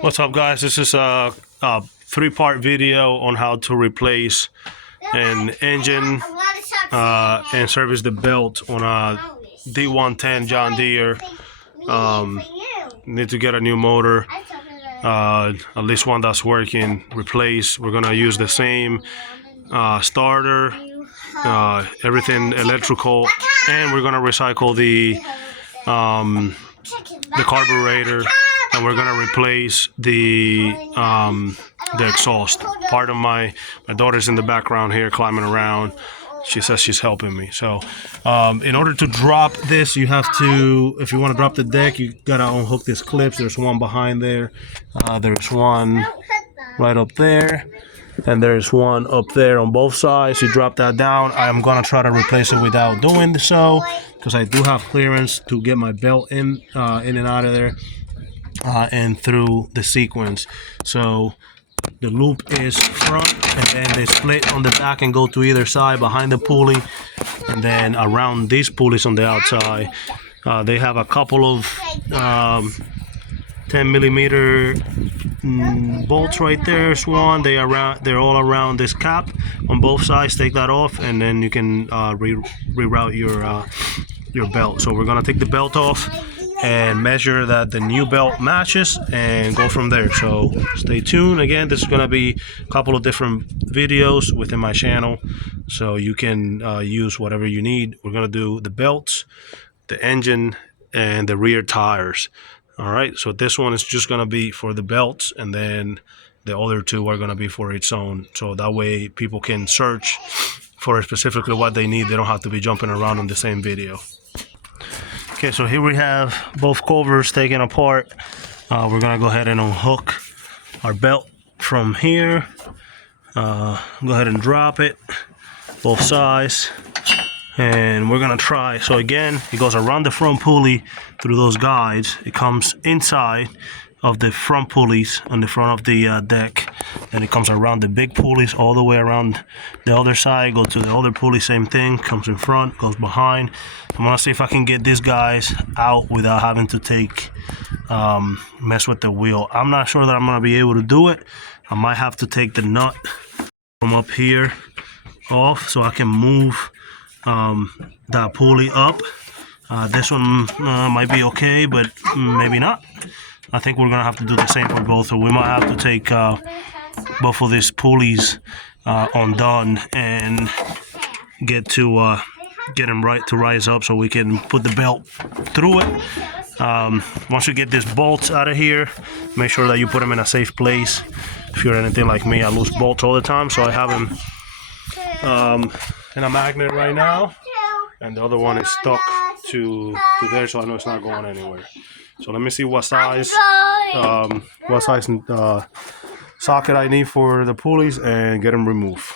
What's up, guys? This is a three-part video on how to replace an engine and service the belt on a D110 John Deere. Need to get a new motor, at least one that's working, replace. We're gonna use the same starter, everything electrical, and we're gonna recycle the carburetor, and we're gonna replace the exhaust. Part of my daughter's in the background here climbing around. She says she's helping me. So in order to drop this, you have to, if you want to drop the deck, you gotta unhook these clips. There's one behind there, there's one right up there, and there's one up there on both sides. You drop that down. I'm gonna try to replace it without doing so, because I do have clearance to get my belt in and out of there and through the sequence. So the loop is front, and then they split on the back and go to either side behind the pulley, and then around these pulleys on the outside. They have a couple of 10mm bolts right there. There's one. They're all around this cap on both sides. Take that off, and then you can reroute your belt. So we're gonna take the belt off and measure that the new belt matches and go from there. So stay tuned. Again, this is gonna be a couple of different videos within my channel, so you can use whatever you need. We're gonna do the belts, the engine, and the rear tires. All right, so this one is just gonna be for the belts, and then the other two are gonna be for its own. So that way people can search for specifically what they need. They don't have to be jumping around on the same video. Okay, so here we have both covers taken apart. We're gonna go ahead and unhook our belt from here. Go ahead and drop it, both sides. And we're gonna try. So again, it goes around the front pulley through those guides. It comes inside of the front pulleys on the front of the deck. Then it comes around the big pulleys all the way around the other side. Go to the other pulley, same thing. Comes in front, goes behind. I'm gonna see if I can get these guys out without having to mess with the wheel. I'm not sure that I'm gonna be able to do it. I might have to take the nut from up here off so I can move that pulley up. This one might be okay, but maybe not. I think we're gonna have to do the same for both, so we might have to take both of these pulleys undone and get them right to rise up so we can put the belt through it. Once you get these bolts out of here, make sure that you put them in a safe place. If you're anything like me, I lose bolts all the time, so I have them in a magnet right now, and the other one is stuck to there, so I know it's not going anywhere. So let me see what size socket I need for the pulleys and get them removed.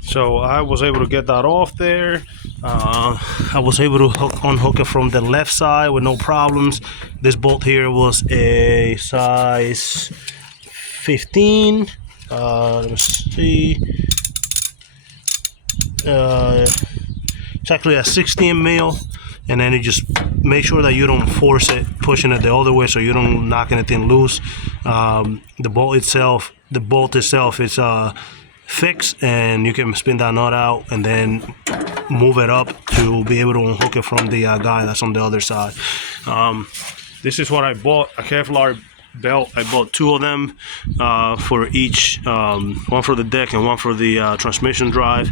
So I was able to get that off there. I was able to unhook it from the left side with no problems. This bolt here was a size 15. Let's see. It's actually a 16 mil, and then you just make sure that you don't force it, pushing it the other way, so you don't knock anything loose. The bolt itself is fixed, and you can spin that nut out and then move it up to be able to unhook it from the guy that's on the other side. This is what I bought, a Kevlar belt. I bought two of them for each, one for the deck and one for the transmission drive.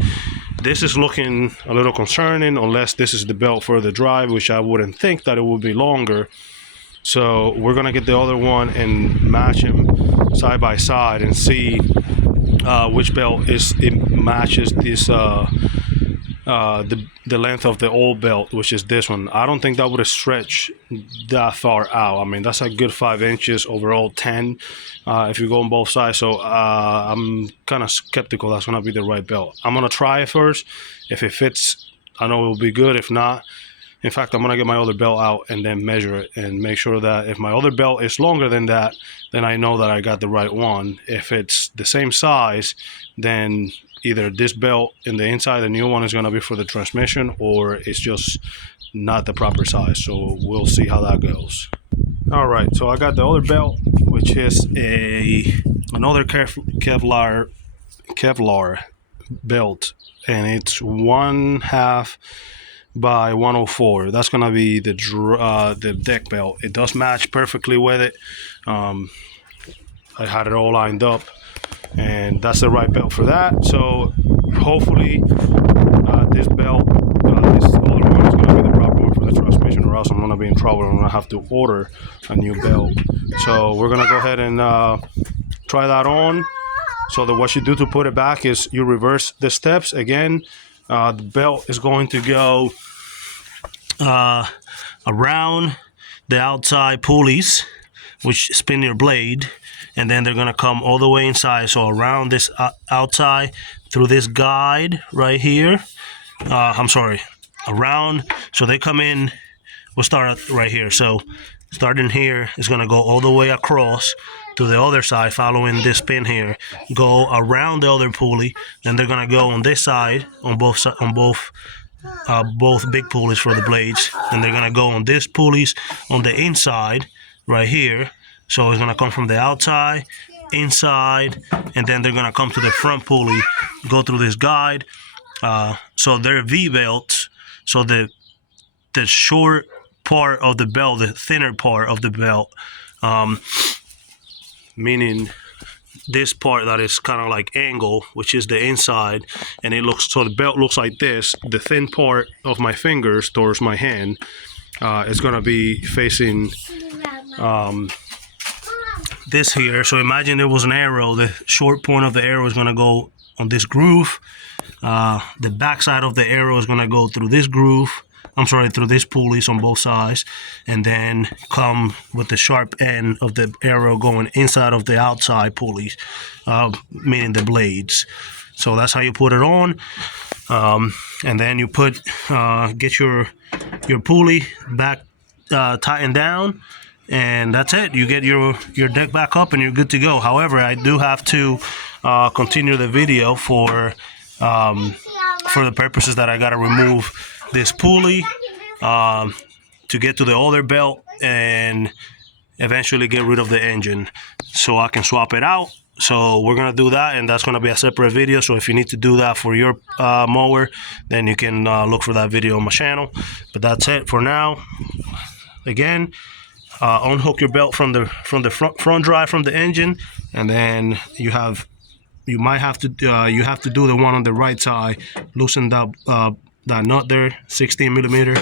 This is looking a little concerning, unless this is the belt for the drive, which I wouldn't think that it would be longer. So we're gonna get the other one and match them side by side and see which belt matches this the length of the old belt, which is this one. I don't think that would stretch that far out. I mean, that's a good 5 inches, overall 10 if you go on both sides. So I'm kind of skeptical that's gonna be the right belt. I'm gonna try it first. If it fits, I know it will be good. If not, in fact, I'm gonna get my other belt out and then measure it and make sure that if my other belt is longer than that, then I know that I got the right one. If it's the same size, then either this belt in the inside, the new one, is going to be for the transmission, or it's just not the proper size. So we'll see how that goes. All right, so I got the other belt, which is another Kevlar belt, and it's 1/2 by 104. That's gonna be the deck belt. It does match perfectly with it. I had it all lined up, and that's the right belt for that. So hopefully this belt, this other one is gonna be the proper one for the transmission, or else I'm gonna be in trouble. I'm gonna have to order a new belt. So we're gonna go ahead and try that on. So what you do to put it back is you reverse the steps again. The belt is going to go around the outside pulleys, which spin your blade, and then they're gonna come all the way inside. So around this outside through this guide right here. I'm sorry, around. So they come in. We'll start right here. So starting here is gonna go all the way across to the other side, following this pin here. Go around the other pulley. Then they're gonna go on this side on both big pulleys for the blades, and they're gonna go on this pulleys on the inside right here. So it's gonna come from the outside, inside, and then they're gonna come to the front pulley, go through this guide. So they're V belts. So the short part of the belt, the thinner part of the belt, meaning this part that is kind of like angle, which is the inside, and it looks, so the belt looks like this. The thin part of my fingers towards my hand is going to be facing this here. So imagine there was an arrow. The short point of the arrow is going to go on this groove. The back side of the arrow is going to go through this groove. I'm sorry, through these pulleys on both sides, and then come with the sharp end of the arrow going inside of the outside pulleys, meaning the blades. So that's how you put it on. And then you get your pulley back tightened down, and that's it. You get your deck back up and you're good to go. However, I do have to continue the video for the purposes that I got to remove this pulley to get to the other belt and eventually get rid of the engine so I can swap it out. So we're gonna do that, and that's gonna be a separate video. So if you need to do that for your mower, then you can look for that video on my channel. But that's it for now. Again, unhook your belt from the front drive from the engine, and then you have to do the one on the right side. Loosen that nut there, 16 millimeter.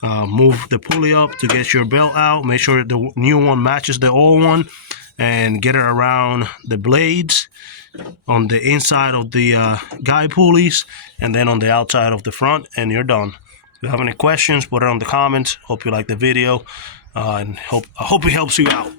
Move the pulley up to get your belt out. Make sure the new one matches the old one, and get it around the blades on the inside of the guide pulleys, and then on the outside of the front, and you're done. If you have any questions, put it on the comments. Hope you like the video, and I hope it helps you out.